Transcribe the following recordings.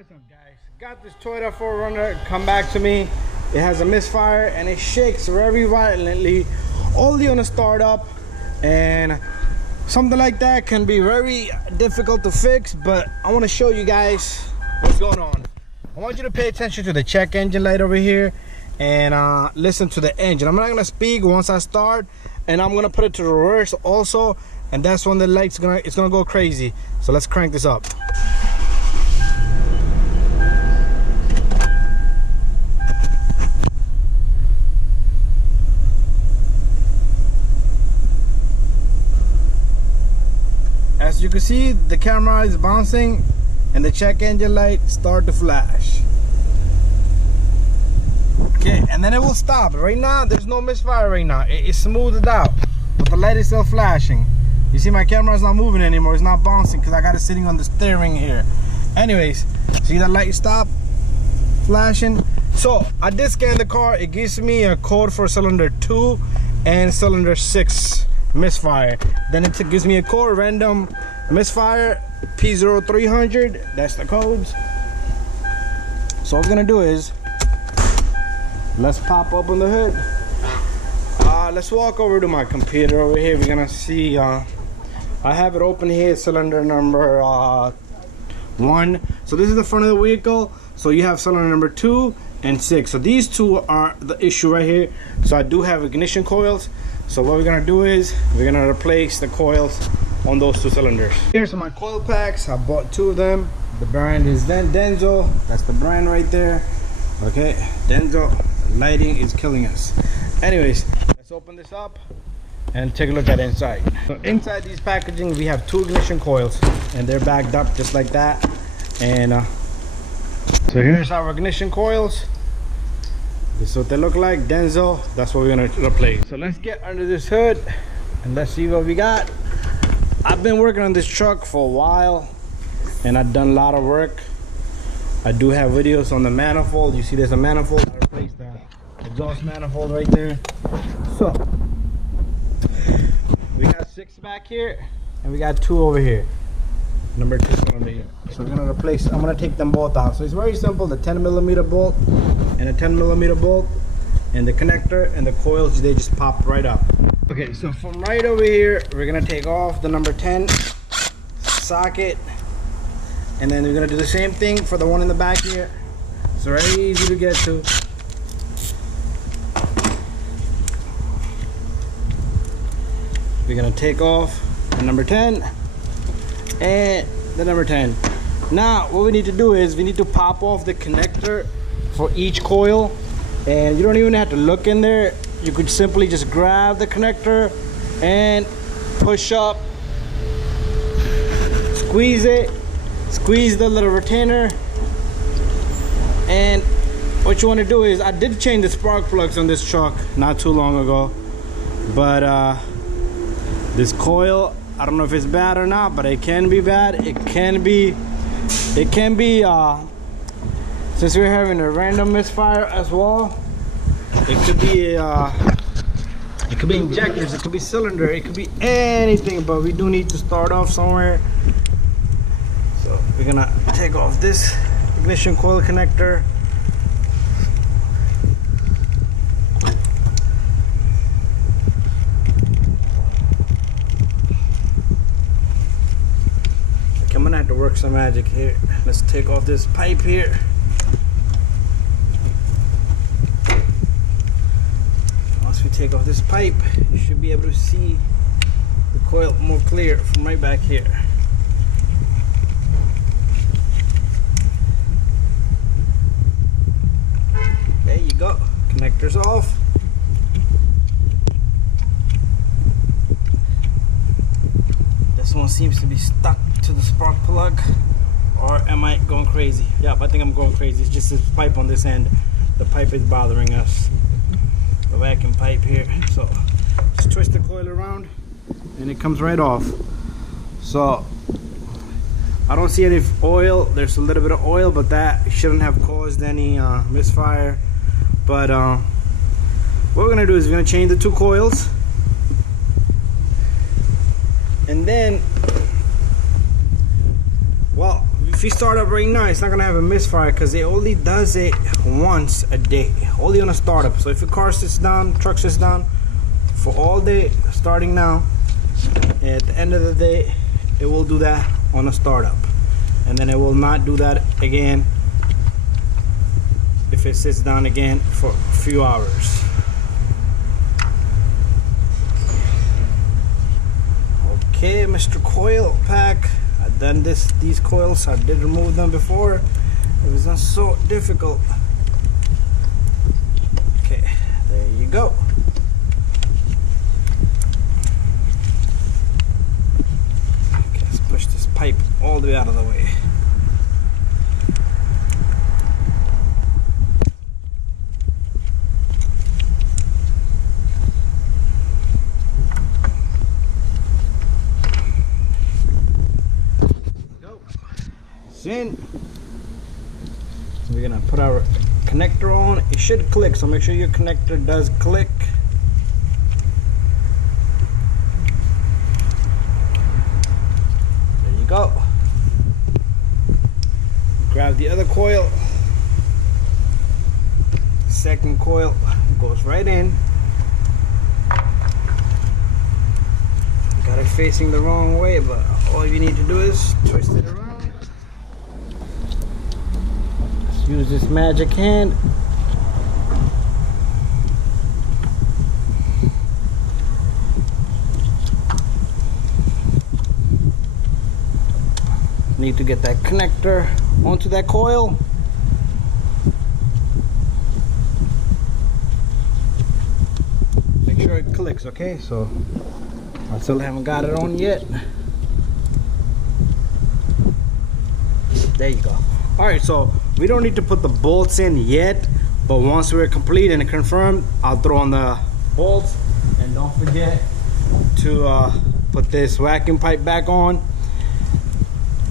What's up, guys? Got this Toyota 4Runner come back to me. It has a misfire and it shakes very violently only on a startup, and something like that can be very difficult to fix, but I want to show you guys what's going on. I want you to pay attention to the check engine light over here and listen to the engine. I'm not gonna speak once I start, and I'm gonna put it to reverse also, and that's when the light's gonna go crazy. So let's crank this up. As you can see, the camera is bouncing and the check engine light start to flash. Okay, and then it will stop. Right now there's no misfire right now. It's smoothed out, but the light is still flashing. You see my camera is not moving anymore. It's not bouncing because I got it sitting on the steering here. Anyways, see that light stop flashing? So I did scan the car. It gives me a code for cylinder 2 and cylinder 6 misfire. Then it gives me a code random misfire P0300. That's the codes. So what we're gonna do is let's pop open the hood. Let's walk over to my computer over here. We're gonna see I have it open here, cylinder number 1. So this is the front of the vehicle. So you have cylinder number 2 and 6. So these two are the issue right here. So I do have ignition coils. So what we're gonna do is we're gonna replace the coils on those 2 cylinders. Here's my coil packs. I bought 2 of them. The brand is Denso. That's the brand right there. Okay, Denso. Lighting is killing us. Anyways, let's open this up and take a look at inside. So inside these packaging we have 2 ignition coils, and they're backed up just like that. And so here's our ignition coils. This is what they look like. Denso. That's what we're gonna replace. So let's get under this hood and let's see what we got. I've been working on this truck for a while and I've done a lot of work. I do have videos on the manifold. You see there's a manifold. I replaced the exhaust manifold right there. So we got 6 back here and we got 2 over here. Number 2 cylinder here. So we're gonna replace, I'm gonna take them both out. So it's very simple. The 10mm bolt and a 10mm bolt and the connector and the coils, they just pop right up. Okay, so from right over here we're gonna take off the number 10 socket, and then we're gonna do the same thing for the one in the back here. It's very easy to get to. We're gonna take off the number 10 and the number 10. Now what we need to do is we need to pop off the connector for each coil, and you don't even have to look in there. You could simply just grab the connector and push up, squeeze it, squeeze the little retainer. And what you want to do is, I did change the spark plugs on this truck not too long ago, but this coil, I don't know if it's bad or not, but it can be bad. It can be since we're having a random misfire as well, it could be injectors, it could be cylinder, it could be anything, but we do need to start off somewhere. So we're gonna take off this ignition coil connector. Okay, I'm gonna have to work some magic here. Let's take off this pipe here. Once we take off this pipe, you should be able to see the coil more clear from right back here. There you go. Connector's off. This one seems to be stuck to the spark plug. Or am I going crazy? Yep, I think I'm going crazy. It's just this pipe on this end. The pipe is bothering us. The vacuum pipe here. So just twist the coil around and it comes right off. So I don't see any oil. There's a little bit of oil, but that shouldn't have caused any misfire. But what we're gonna do is we're gonna change the 2 coils, and then, well, if you start up right now, it's not gonna have a misfire because it only does it once a day, only on a startup. So if your car sits down, truck sits down for all day, starting now, at the end of the day, it will do that on a startup, and then it will not do that again if it sits down again for a few hours. Okay, Mr. Coil Pack, I've done these coils, I did remove them before. It was not so difficult. Okay, there you go. Okay, let's push this pipe all the way out of the way. In. So we're gonna put our connector on. It should click, so make sure your connector does click. There you go. Grab the other coil. Second coil goes right in. Got it facing the wrong way, but all you need to do is twist it around. Use this magic hand. Need to get that connector onto that coil. Make sure it clicks, okay? So I still haven't got it on yet. There you go. Alright, so we don't need to put the bolts in yet, but once we're complete and confirmed, I'll throw on the bolts. And don't forget to put this vacuum pipe back on.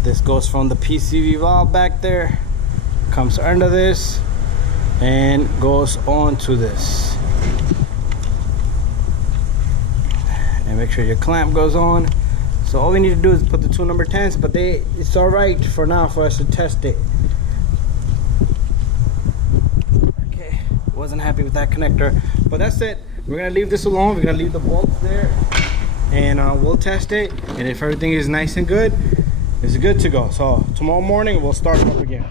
This goes from the PCV valve back there, comes under this, and goes on to this. And make sure your clamp goes on. So all we need to do is put the two number 10s, but it's all right for now for us to test it. Okay, wasn't happy with that connector, but that's it. We're gonna leave this alone. We're gonna leave the bolts there, and we'll test it. And if everything is nice and good, it's good to go. So tomorrow morning we'll start it up again.